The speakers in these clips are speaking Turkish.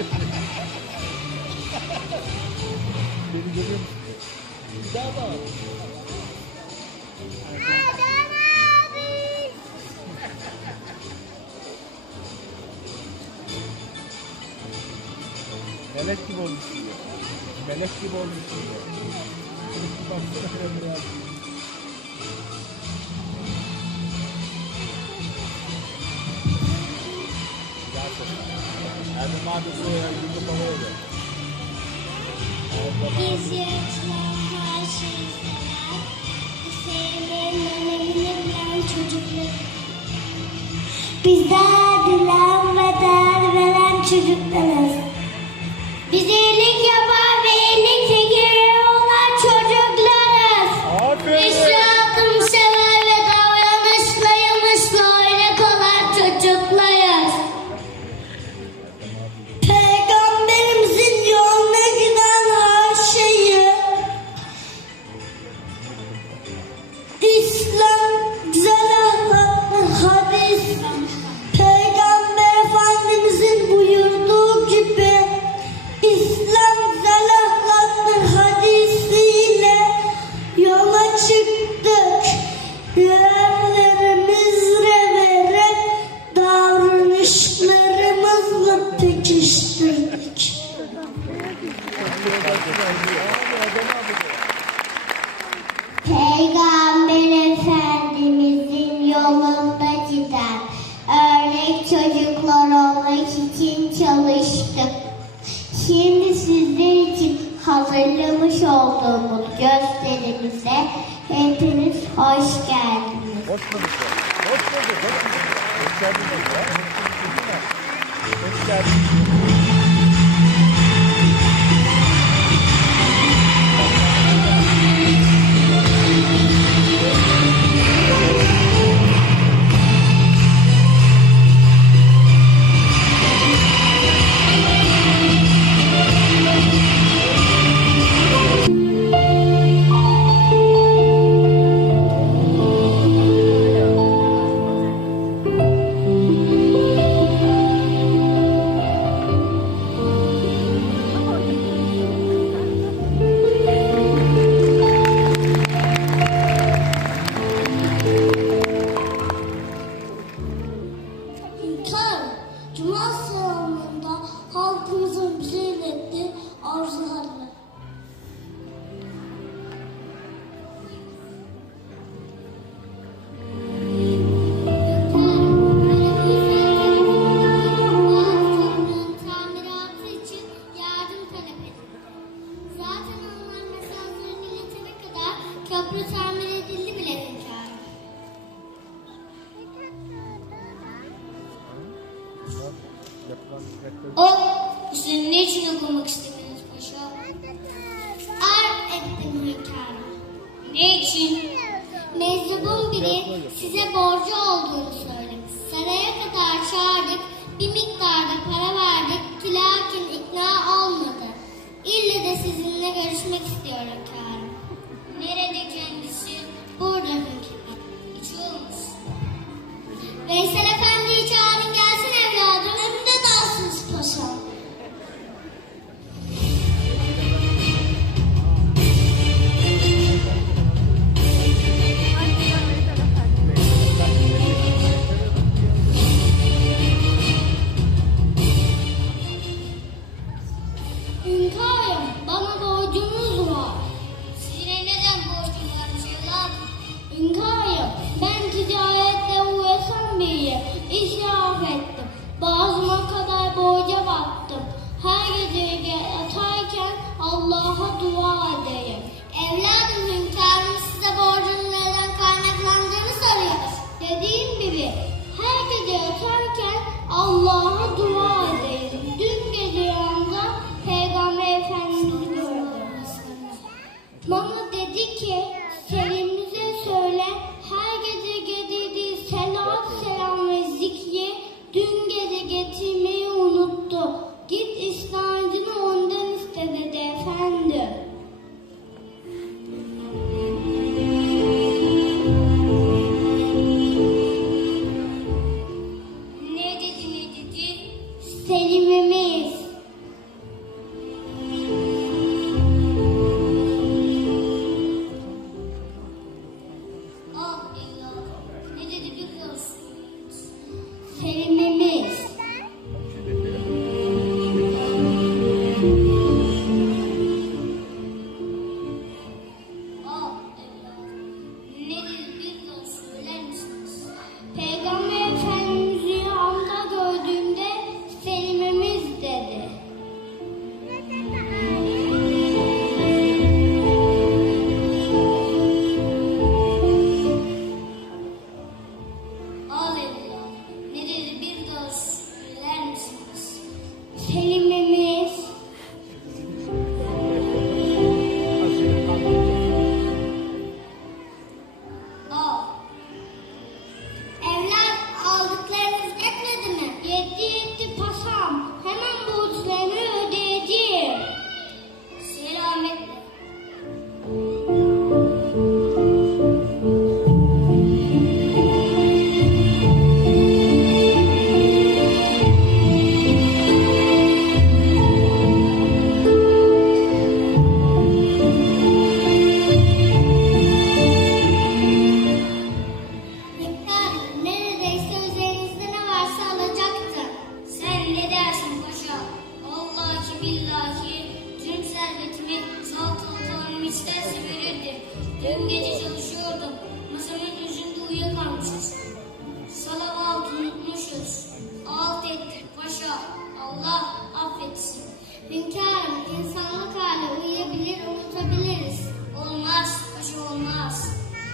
Beni görüyor musun? Daha da. Melek gibi olmuşsun ya. Melek gibi olmuşsun ya. Baksana biraz. Erdem abi soya yüzü baba öyle. Biz yaratılan her şeyi sever. Sevmenin önemini bilen çocuklar. Bizler dilen ve değer veren çocuklarız. Biz iyilik yapar ve iyilik fikri olan çocuklarız. Biz yardımsever ve davranışla yanlışla örnek olan çocuklarız. Peygamberimizin yoluna giden her şeyi İslam güzel ahlaklı hadis Peygamber Efendimizin buyurduğu gibi İslam güzel ahlaklı hadisiyle yola çıktık. Yerlerimizle vererek davranışlarımızla pekiştirdik. Peygamber Efendimizin yolunda giden örnek çocuklar olmak için çalıştık. Şimdi sizler için hazırlamış olduğumuz gösterimize hepiniz hoş geldiniz. Hoş bulduk. Hoş bulduk. Hoş geldiniz. Hoş geldiniz. Cuma selamında halkımızın bize ilettiği arzularını. Tamiratı için yardım talep edildi. Zaten onlar mesajlarını iletene kadar köprü tamir edildi bile hünkârım. Sizin ne için okumak istemediniz paşa? Arz ettim hünkârım. Ne için? Meczubun biri size borcu olduğunu söylemiş. Saraya kadar çağırdık, bir miktarda para verdik ki lakin ikna olmadı. İlle de sizinle görüşmek istiyor hünkârım. Nerede kendisi? Burada hünkârım. İçi olmuş. Veysel Efendi'yi çağırın gelsin evladım. Önünde dalsınız paşam. Hünkârım, bana borcunuz var. Size neden borcum var evladım? Hünkârım, ben ticaretle uğraşan biriyim. İsraf ettim. Boğazıma kadar borca battım. Her gece yatarken Allah'a dua ederim. Evladım, hünkârım size borcunun neden kaynaklandığını soruyor. Dediğim gibi her gece yatarken Allah'a dua ederim. Dün gece yanımda Peygamber Efendimiz'i gördüm. Bana dedi ki Selim'imize söyle her gece getirdiği selat, selam ve zikri dün gece getirmeyi unuttu. Git İslamcını ondan iste dedi efendim. Ne dedi? Selim'imiz. Dün gece çalışıyordum. Masamın yüzünde uyuyakalmışız. Salavatı unutmuşuz. Alt ettik paşa. Allah affetsin. Hünkârım, insanlık hali uyuyabilir, unutabiliriz. Olmaz, paşa olmaz.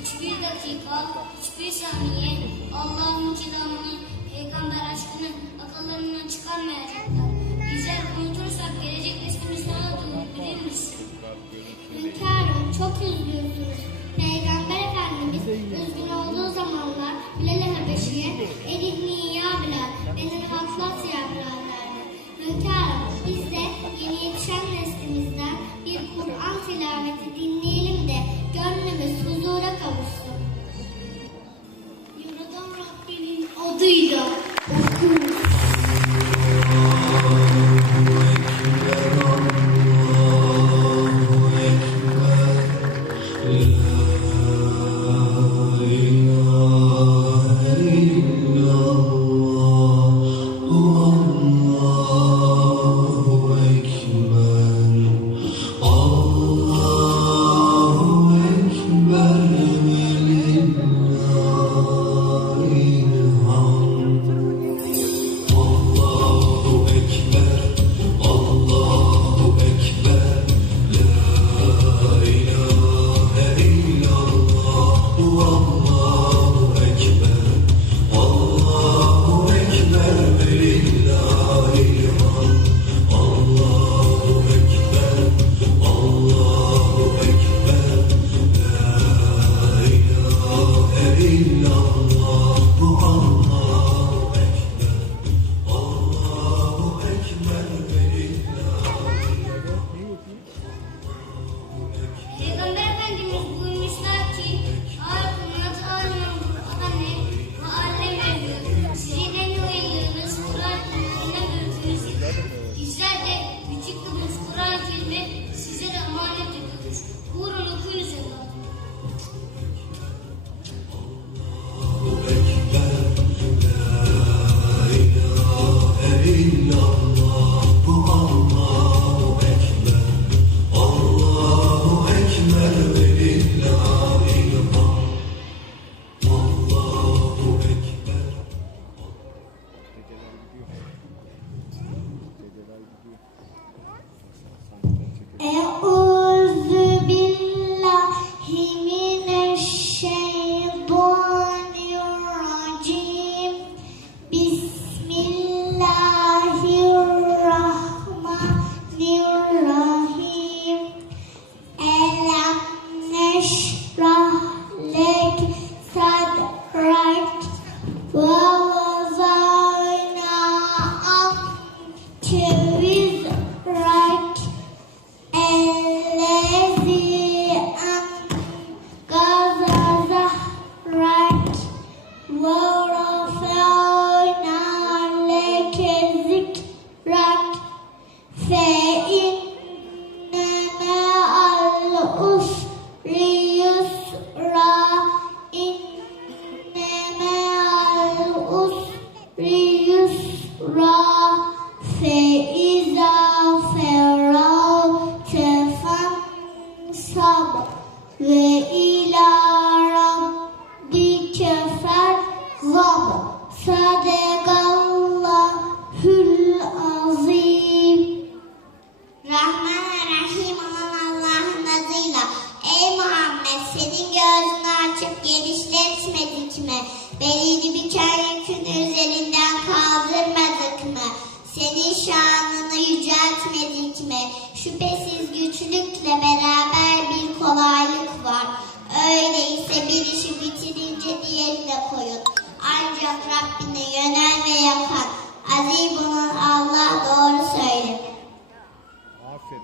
Hiçbir dakika, hiçbir saniye Allah'ın kelamını, peygamber aşkını akıllarından çıkarmayacaklar. Bizler unutursak gelecek neslimiz ne olduğunu bilir misin? Hünkârım, çok üzgünsünüz. Peygamber Efendimiz üzgün olduğu zamanlar Bilal-i Habeşi'ye "Elihni ya Bilal, beni rahatlat ya Bilal" derdi. Hünkârım, biz de yeni yetişen neslimizden bir Kur'an tilaveti dinleyelim de gönlümüz huzura kavuşsun. Yaradan Rabbinin adıyla okuruz. Belini büken yükünü üzerinden kaldırmadık mı? Senin şanını yüceltmedik mi? Şüphesiz güçlükle beraber bir kolaylık var. Öyleyse bir işi bitirince diğerine koyun. Ancak Rabbine yönel ve yapan, aziz olan Allah doğru söyler. Aferin.